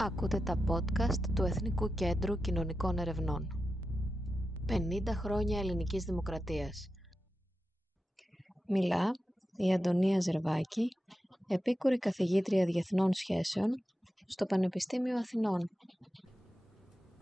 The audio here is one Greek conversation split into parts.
Ακούτε τα podcast του Εθνικού Κέντρου Κοινωνικών Ερευνών. 50 χρόνια ελληνικής δημοκρατίας. Μιλά η Αντωνία Ζερβάκη, επίκουρη καθηγήτρια διεθνών σχέσεων στο Πανεπιστήμιο Αθηνών.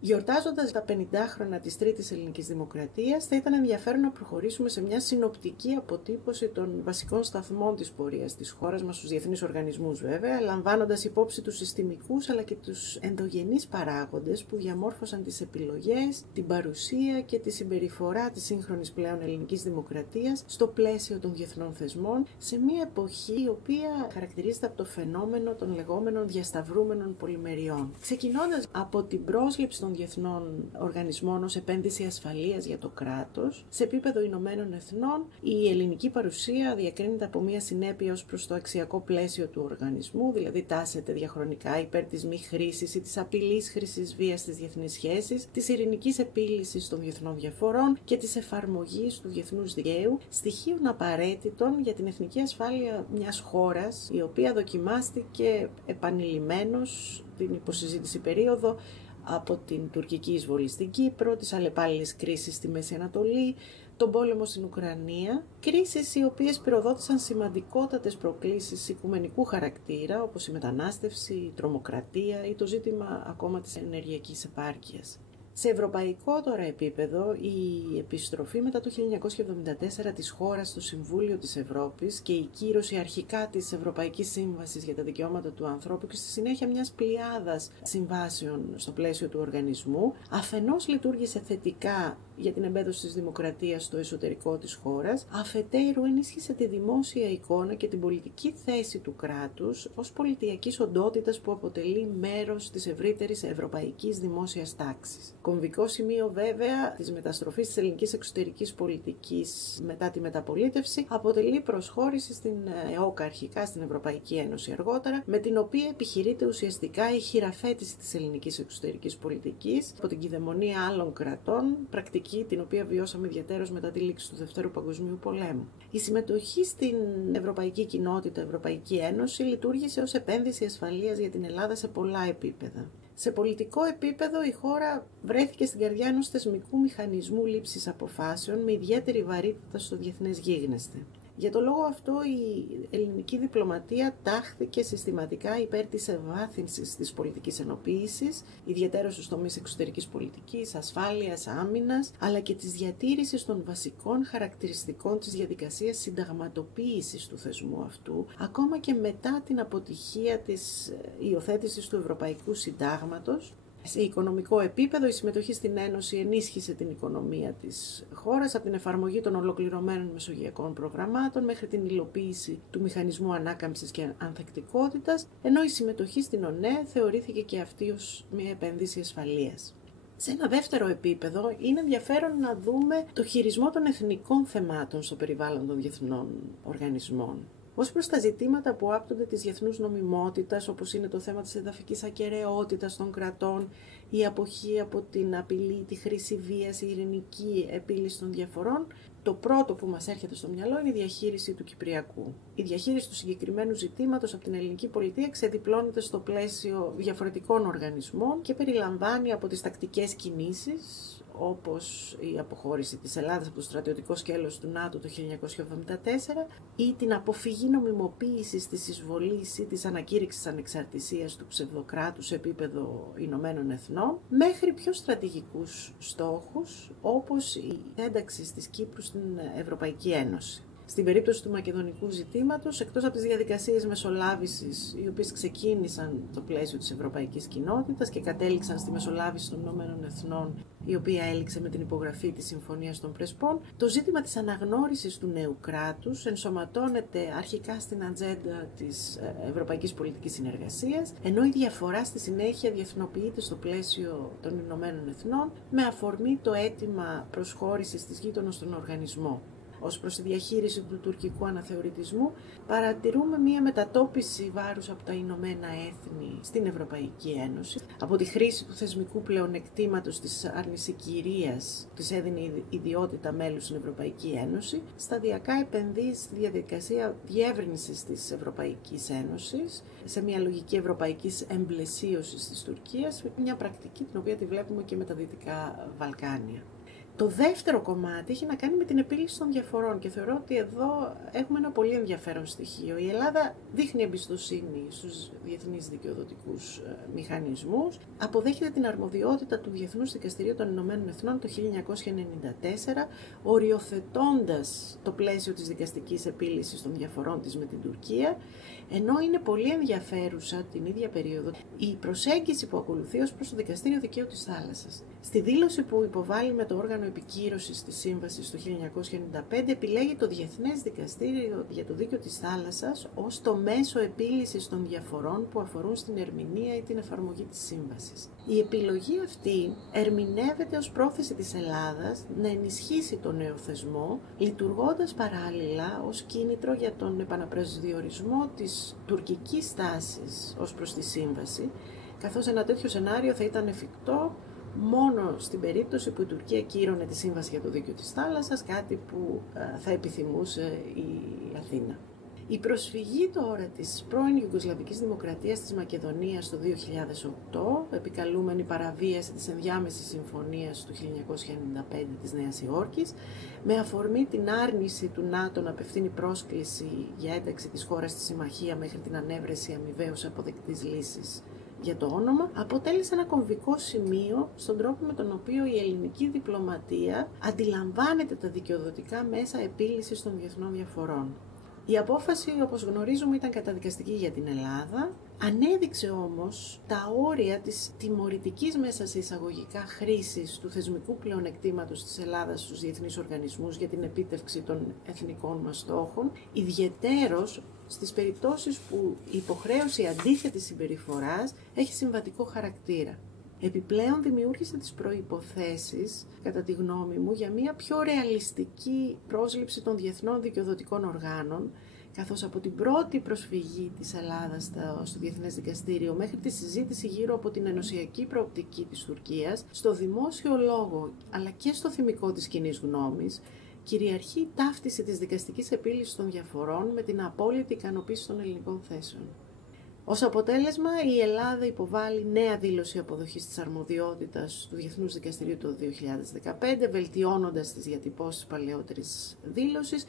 Γιορτάζοντας τα 50 χρόνια της Τρίτης Ελληνικής Δημοκρατίας, θα ήταν ενδιαφέρον να προχωρήσουμε σε μια συνοπτική αποτύπωση των βασικών σταθμών της πορείας της χώρας μας στους διεθνείς οργανισμούς, βέβαια, λαμβάνοντας υπόψη τους συστημικούς αλλά και τους ενδογενείς παράγοντες που διαμόρφωσαν τις επιλογές, την παρουσία και τη συμπεριφορά της σύγχρονης πλέον ελληνικής δημοκρατίας στο πλαίσιο των διεθνών θεσμών, σε μια εποχή η οποία χαρακτηρίζεται από το φαινόμενο των λεγόμενων διασταυρούμενων πολυμεριών. Ξεκινώντας από την πρόσληψη των διεθνών οργανισμών ως επένδυση ασφαλείας για το κράτος, σε επίπεδο Ηνωμένων Εθνών, η ελληνική παρουσία διακρίνεται από μια συνέπεια ως προς το αξιακό πλαίσιο του οργανισμού, δηλαδή τάσεται διαχρονικά υπέρ της μη χρήσης ή της απειλής χρήσης βίας στις διεθνείς σχέσεις, της ειρηνικής επίλυσης των διεθνών διαφορών και της εφαρμογής του διεθνούς δικαίου, στοιχείων απαραίτητων για την εθνική ασφάλεια μιας χώρας, η οποία δοκιμάστηκε επανειλημμένως την υποσυζήτηση περίοδο από την τουρκική εισβολή στην Κύπρο, τις αλλεπάλληλες κρίσεις στη Μέση Ανατολή, τον πόλεμο στην Ουκρανία, κρίσεις οι οποίες πυροδότησαν σημαντικότατες προκλήσεις οικουμενικού χαρακτήρα, όπως η μετανάστευση, η τρομοκρατία ή το ζήτημα ακόμα της ενεργειακής επάρκειας. Σε ευρωπαϊκό τώρα επίπεδο, η επιστροφή μετά το 1974 της χώρας στο Συμβούλιο της Ευρώπης και η κύρωση αρχικά της Ευρωπαϊκής Σύμβασης για τα Δικαιώματα του Ανθρώπου και στη συνέχεια μιας πλειάδας συμβάσεων στο πλαίσιο του οργανισμού, αφενός λειτουργήσε θετικά για την εμπέδωση της δημοκρατίας στο εσωτερικό της χώρας, αφετέρου ενίσχυσε τη δημόσια εικόνα και την πολιτική θέση του κράτους ως πολιτιακής οντότητας που αποτελεί μέρος της ευρύτερης ευρωπαϊκής δημόσιας τάξης. Κομβικό σημείο βέβαια της μεταστροφής της ελληνικής εξωτερικής πολιτικής μετά τη μεταπολίτευση αποτελεί προσχώρηση στην ΕΟΚ αρχικά, στην Ευρωπαϊκή Ένωση αργότερα, με την οποία επιχειρείται ουσιαστικά η χειραφέτηση της ελληνικής εξωτερικής πολιτικής από την κυδαιμονία άλλων κρατών, πρακτική την οποία βιώσαμε ιδιαίτερως μετά τη λήξη του Δευτέρου Παγκοσμίου Πολέμου. Η συμμετοχή στην Ευρωπαϊκή Κοινότητα, Ευρωπαϊκή Ένωση, λειτουργήσε ως επένδυση ασφαλείας για την Ελλάδα σε πολλά επίπεδα. Σε πολιτικό επίπεδο η χώρα βρέθηκε στην καρδιά ενός θεσμικού μηχανισμού λήψης αποφάσεων με ιδιαίτερη βαρύτητα στο διεθνές γίγνεσθε. Για το λόγο αυτό η ελληνική διπλωματία τάχθηκε συστηματικά υπέρ της ευάθυνσης της πολιτικής ενοποίησης, ιδιαίτερα στους τομείς εξωτερικής πολιτικής, ασφάλειας, άμυνας, αλλά και της διατήρησης των βασικών χαρακτηριστικών της διαδικασίας συνταγματοποίησης του θεσμού αυτού, ακόμα και μετά την αποτυχία της υιοθέτησης του Ευρωπαϊκού Συντάγματος. Σε οικονομικό επίπεδο, η συμμετοχή στην Ένωση ενίσχυσε την οικονομία της χώρας από την εφαρμογή των ολοκληρωμένων μεσογειακών προγραμμάτων μέχρι την υλοποίηση του μηχανισμού ανάκαμψης και ανθεκτικότητας, ενώ η συμμετοχή στην ΟΝΕ θεωρήθηκε και αυτή ως μια επένδυση ασφαλείας. Σε ένα δεύτερο επίπεδο, είναι ενδιαφέρον να δούμε το χειρισμό των εθνικών θεμάτων στο περιβάλλον των διεθνών οργανισμών. Ως προς τα ζητήματα που άπτονται της διεθνούς νομιμότητας, όπως είναι το θέμα της εδαφικής ακεραιότητας των κρατών, η αποχή από την απειλή, τη χρήση βίας, η ειρηνική επίλυση των διαφορών, το πρώτο που μας έρχεται στο μυαλό είναι η διαχείριση του Κυπριακού. Η διαχείριση του συγκεκριμένου ζητήματος από την ελληνική πολιτεία ξεδιπλώνεται στο πλαίσιο διαφορετικών οργανισμών και περιλαμβάνει από τις τακτικές κινήσεις, όπως η αποχώρηση της Ελλάδας από το στρατιωτικό σκέλος του ΝΑΤΟ το 1974 ή την αποφυγή νομιμοποίησης της εισβολής ή της ανακήρυξης ανεξαρτησίας του ψευδοκράτους σε επίπεδο Ηνωμένων Εθνών, μέχρι πιο στρατηγικούς στόχους όπως η ένταξη της Κύπρου στην Ευρωπαϊκή Ένωση. Στην περίπτωση του μακεδονικού ζητήματος, εκτός από τις διαδικασίες μεσολάβησης, οι οποίες ξεκίνησαν στο πλαίσιο της ευρωπαϊκής κοινότητας και κατέληξαν στη μεσολάβηση των Ηνωμένων Εθνών, η οποία έληξε με την υπογραφή της Συμφωνίας των Πρεσπών, το ζήτημα της αναγνώρισης του νέου κράτους ενσωματώνεται αρχικά στην ατζέντα της ευρωπαϊκής πολιτικής συνεργασίας, ενώ η διαφορά στη συνέχεια διεθνοποιείται στο πλαίσιο των Ηνωμένων Εθνών με αφορμή το αίτημα προσχώρησης της γείτονος στον οργανισμό. ως προς τη διαχείριση του τουρκικού αναθεωρητισμού, παρατηρούμε μία μετατόπιση βάρους από τα Ηνωμένα Έθνη στην Ευρωπαϊκή Ένωση, από τη χρήση του θεσμικού πλεονεκτήματος της αρνησικυρίας, της έδινε ιδιότητα μέλους στην Ευρωπαϊκή Ένωση, σταδιακά επενδύει στη διαδικασία διεύρυνσης της Ευρωπαϊκής Ένωσης, σε μια λογική ευρωπαϊκής εμπλαισίωσης της Τουρκίας, μια πρακτική την οποία τη βλέπουμε και με τα Δυτικά Βαλκάνια. Το δεύτερο κομμάτι έχει να κάνει με την επίλυση των διαφορών και θεωρώ ότι εδώ έχουμε ένα πολύ ενδιαφέρον στοιχείο. Η Ελλάδα δείχνει εμπιστοσύνη στους διεθνείς δικαιοδοτικούς μηχανισμούς, αποδέχεται την αρμοδιότητα του Διεθνούς Δικαστηρίου των Ηνωμένων Εθνών το 1994, οριοθετώντας το πλαίσιο της δικαστικής επίλυσης των διαφορών της με την Τουρκία, ενώ είναι πολύ ενδιαφέρουσα την ίδια περίοδο η προσέγγιση που ακολουθεί ως προς το Δικαστήριο Δικαίου της Θάλασσας. Στη δήλωση που υποβάλλει με το όργανο επικύρωσης της Σύμβασης το 1995 επιλέγει το Διεθνές Δικαστήριο για το Δίκαιο της Θάλασσας ως το μέσο επίλυσης των διαφορών που αφορούν στην ερμηνεία ή την εφαρμογή της Σύμβασης. Η επιλογή αυτή ερμηνεύεται ως πρόθεση της Ελλάδας να ενισχύσει τον νέο θεσμό, λειτουργώντας παράλληλα ως κίνητρο για τον επαναπροσδιορισμό της τουρκικής στάσης ως προς τη Σύμβαση, καθώς ένα τέτοιο σενάριο θα ήταν εφικτό μόνο στην περίπτωση που η Τουρκία κύρωνε τη Σύμβαση για το Δίκαιο της Θάλασσας, κάτι που θα επιθυμούσε η Αθήνα. Η προσφυγή τώρα της πρώην Ιουγκοσλαβικής Δημοκρατίας της Μακεδονίας το 2008, επικαλούμενη παραβίαση της ενδιάμεσης συμφωνίας του 1995 της Νέας Υόρκης, με αφορμή την άρνηση του ΝΑΤΟ να απευθύνει πρόσκληση για ένταξη της χώρας στη συμμαχία μέχρι την ανέβρεση αμοιβαίως αποδεκτής λύσης για το όνομα, αποτέλεσε ένα κομβικό σημείο στον τρόπο με τον οποίο η ελληνική διπλωματία αντιλαμβάνεται τα δικαιοδοτικά μέσα επίλυσης των διεθνών διαφορών. Η απόφαση, όπως γνωρίζουμε, ήταν καταδικαστική για την Ελλάδα, ανέδειξε όμως τα όρια της τιμωρητικής μέσα σε εισαγωγικά χρήσης του θεσμικού πλεονεκτήματος της Ελλάδας στους διεθνείς οργανισμούς για την επίτευξη των εθνικών μας στόχων, ιδιαιτέρως στις περιπτώσεις που η υποχρέωση αντίθετης συμπεριφοράς έχει συμβατικό χαρακτήρα. Επιπλέον δημιούργησε τις προϋποθέσεις, κατά τη γνώμη μου, για μια πιο ρεαλιστική πρόσληψη των διεθνών δικαιοδοτικών οργάνων, καθώς από την πρώτη προσφυγή της Ελλάδας στο Διεθνές Δικαστήριο μέχρι τη συζήτηση γύρω από την ενωσιακή προοπτική της Τουρκίας, στο δημόσιο λόγο αλλά και στο θυμικό της κοινής γνώμης, κυριαρχεί η ταύτιση της δικαστικής επίλυσης των διαφορών με την απόλυτη ικανοποίηση των ελληνικών θέσεων. Ως αποτέλεσμα, η Ελλάδα υποβάλλει νέα δήλωση αποδοχής της αρμοδιότητας του Διεθνούς Δικαστηρίου το 2015, βελτιώνοντας τις διατυπώσεις της παλαιότερης δήλωσης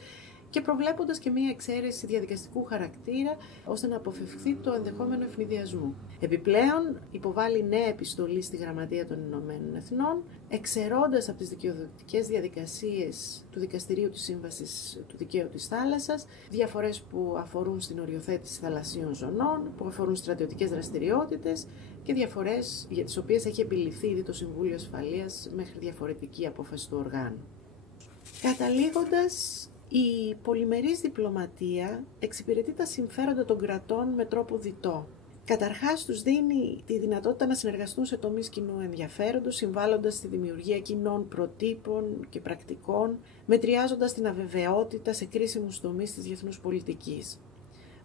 και προβλέποντας και μία εξαίρεση διαδικαστικού χαρακτήρα ώστε να αποφευχθεί το ενδεχόμενο ευνηδιασμού. Επιπλέον, υποβάλλει νέα επιστολή στη Γραμματεία των Ηνωμένων Εθνών, εξαιρώντας από τις δικαιοδοτικές διαδικασίες του Δικαστηρίου της Σύμβασης του Δικαίου της Θάλασσας διαφορές που αφορούν στην οριοθέτηση θαλασσίων ζωνών, που αφορούν στρατιωτικές δραστηριότητες και διαφορές για τις οποίες έχει επιληφθεί ήδη το Συμβούλιο Ασφαλείας μέχρι διαφορετική απόφαση του οργάνου. Καταλήγοντας, η πολυμερής διπλωματία εξυπηρετεί τα συμφέροντα των κρατών με τρόπο διτό. Καταρχάς, τους δίνει τη δυνατότητα να συνεργαστούν σε τομείς κοινού ενδιαφέροντος, συμβάλλοντας στη δημιουργία κοινών προτύπων και πρακτικών, μετριάζοντας την αβεβαιότητα σε κρίσιμους τομείς της διεθνούς πολιτικής.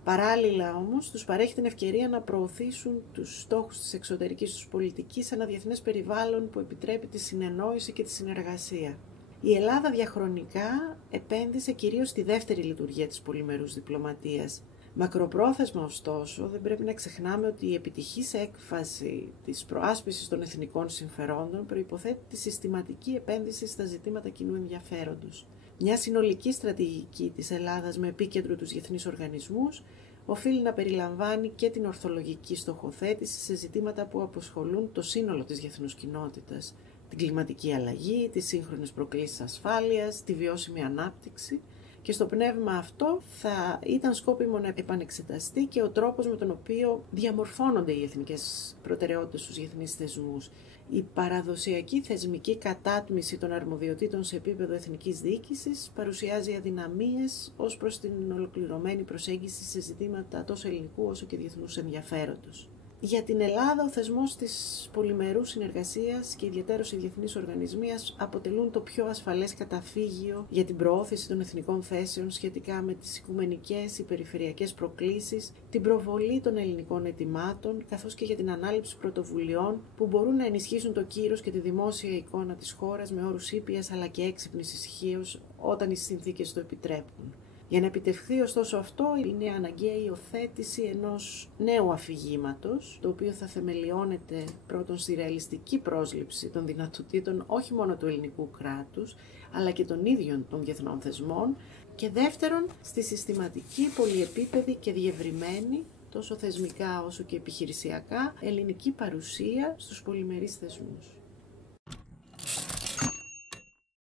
Παράλληλα όμως, τους παρέχει την ευκαιρία να προωθήσουν τους στόχους της εξωτερικής τους πολιτικής σε ένα διεθνές περιβάλλον που επιτρέπει τη συνεννόηση και τη συνεργασία. Η Ελλάδα διαχρονικά επένδυσε κυρίως στη δεύτερη λειτουργία της πολυμερούς διπλωματίας. Μακροπρόθεσμα, ωστόσο, δεν πρέπει να ξεχνάμε ότι η επιτυχής έκφαση της προάσπισης των εθνικών συμφερόντων προϋποθέτει τη συστηματική επένδυση στα ζητήματα κοινού ενδιαφέροντος. Μια συνολική στρατηγική της Ελλάδας με επίκεντρο τους διεθνείς οργανισμούς οφείλει να περιλαμβάνει και την ορθολογική στοχοθέτηση σε ζητήματα που απασχολούν το σύνολο της διεθνούς κοινότητας. Την κλιματική αλλαγή, τις σύγχρονες προκλήσεις ασφάλειας, τη βιώσιμη ανάπτυξη και στο πνεύμα αυτό θα ήταν σκόπιμο να επανεξεταστεί και ο τρόπος με τον οποίο διαμορφώνονται οι εθνικές προτεραιότητες στους διεθνείς θεσμούς. Η παραδοσιακή θεσμική κατάτμιση των αρμοδιοτήτων σε επίπεδο εθνικής διοίκησης παρουσιάζει αδυναμίες ως προς την ολοκληρωμένη προσέγγιση σε ζητήματα τόσο ελληνικού όσο και διεθνούς ενδιαφέροντος. Για την Ελλάδα, ο θεσμός της πολυμερούς συνεργασίας και ιδιαιτέρως οι διεθνείς οργανισμοί αποτελούν το πιο ασφαλές καταφύγιο για την προώθηση των εθνικών θέσεων σχετικά με τις οικουμενικές ή περιφερειακές προκλήσεις, την προβολή των ελληνικών αιτημάτων, καθώς και για την ανάληψη πρωτοβουλειών που μπορούν να ενισχύσουν το κύρος και τη δημόσια εικόνα της χώρας με όρους ήπιας αλλά και έξυπνης ισχύως όταν οι συνθήκες το επιτρέπουν. Για να επιτευχθεί ωστόσο αυτό, είναι αναγκαία η υιοθέτηση ενός νέου αφηγήματος, το οποίο θα θεμελιώνεται πρώτον στη ρεαλιστική πρόσληψη των δυνατοτήτων όχι μόνο του ελληνικού κράτους, αλλά και των ίδιων των διεθνών θεσμών, και δεύτερον στη συστηματική, πολυεπίπεδη και διευρυμένη, τόσο θεσμικά όσο και επιχειρησιακά, ελληνική παρουσία στους πολυμερείς θεσμούς.